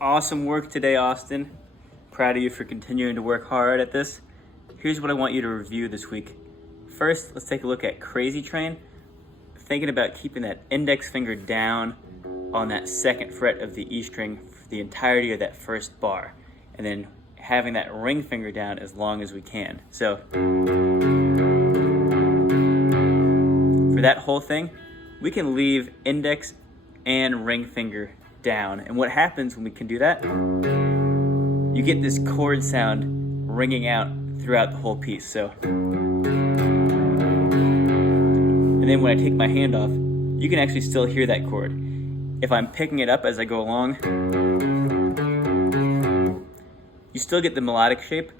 Awesome work today, Austin. Proud of you for continuing to work hard at this. Here's what I want you to review this week. First, let's take a look at Crazy Train. Thinking about keeping that index finger down on that second fret of the E string for the entirety of that first bar, and then having that ring finger down as long as we can. So, for that whole thing, we can leave index and ring finger down. And what happens when we can do that? You get this chord sound ringing out throughout the whole piece. So, and then when I take my hand off, you can actually still hear that chord. If I'm picking it up as I go along, you still get the melodic shape,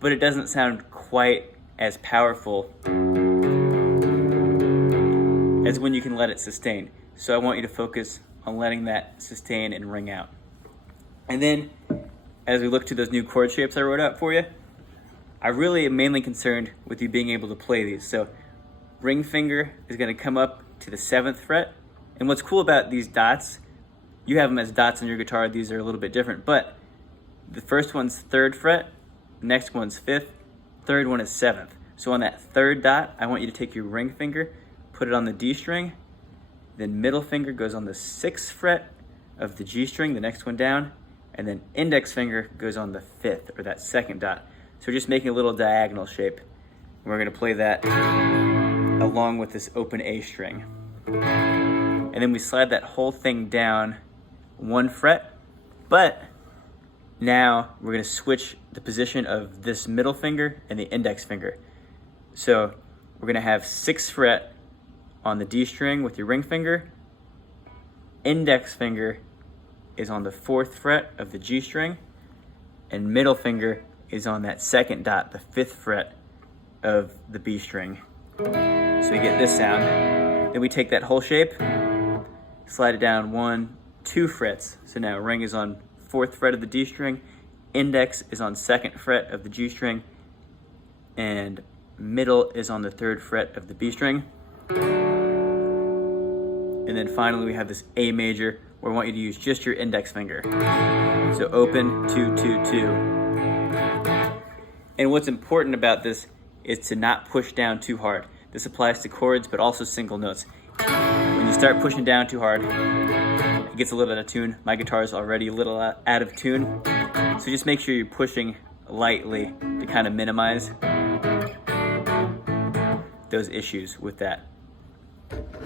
but it doesn't sound quite as powerful as when you can let it sustain. So I want you to focus on letting that sustain and ring out. And then, as we look to those new chord shapes I wrote out for you, I really am mainly concerned with you being able to play these. So ring finger is going to come up to the 7th fret. And what's cool about these dots, you have them as dots on your guitar, these are a little bit different, but the first one's 3rd fret, next one's 5th, third one is 7th. So on that 3rd dot, I want you to take your ring finger, put it on the D string, then middle finger goes on the 6th fret of the G string, the next one down, and then index finger goes on the 5th, or that 2nd dot. So we're just making a little diagonal shape. And we're gonna play that along with this open A string. And then we slide that whole thing down 1 fret, but now we're gonna switch the position of this middle finger and the index finger. So we're gonna have 6th fret on the D string with your ring finger. Index finger is on the 4th fret of the G string, and middle finger is on that 2nd dot, the 5th fret of the B string. So we get this sound. Then we take that whole shape, slide it down 1, 2 frets. So now ring is on 4th fret of the D string, index is on 2nd fret of the G string, and middle is on the 3rd fret of the B string. And then finally we have this A major where I want you to use just your index finger. So open, 2, 2, 2. And what's important about this is to not push down too hard. This applies to chords, but also single notes. When you start pushing down too hard, it gets a little out of tune. My guitar is already a little out of tune. So just make sure you're pushing lightly to kind of minimize those issues with that.